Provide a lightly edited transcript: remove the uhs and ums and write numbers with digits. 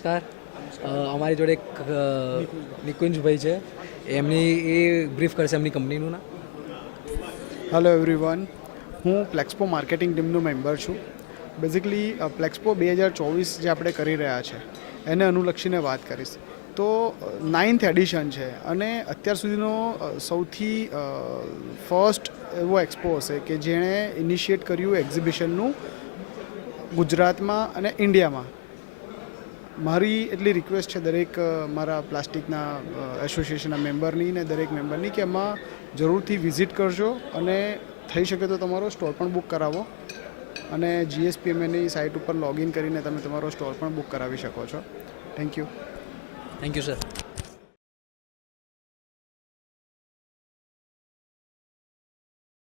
નમસ્કાર. અમારી જોડે એક નિકુંજભાઈ છે, એ બ્રીફ કરશે એમની કંપનીનું નામ. હેલો એવરીવન, હું પ્લેક્સપો માર્કેટિંગ ટીમનો મેમ્બર છું. બેઝિકલી પ્લેક્સપો 2024 જે આપણે કરી રહ્યા છે એને અનુલક્ષીને વાત કરીશ. તો 9th એડિશન છે અને અત્યાર સુધીનો સૌથી ફર્સ્ટ એવો એક્સપો હશે કે જેણે ઇનિશિએટ કર્યું એક્ઝિબિશનનું ગુજરાતમાં અને ઇન્ડિયામાં. મારી એટલી રિક્વેસ્ટ છે દરેક મારા પ્લાસ્ટિકના એસોસિએશનના મેમ્બરની ને દરેક મેમ્બરની કે એમાં જરૂરથી વિઝિટ કરજો અને થઈ શકે તો તમારો સ્ટોલ પણ બુક કરાવો અને GSPMAની સાઇટ ઉપર લોગિન કરીને તમે તમારો સ્ટોલ પણ બુક કરાવી શકો છો. Thank you. Thank you sir.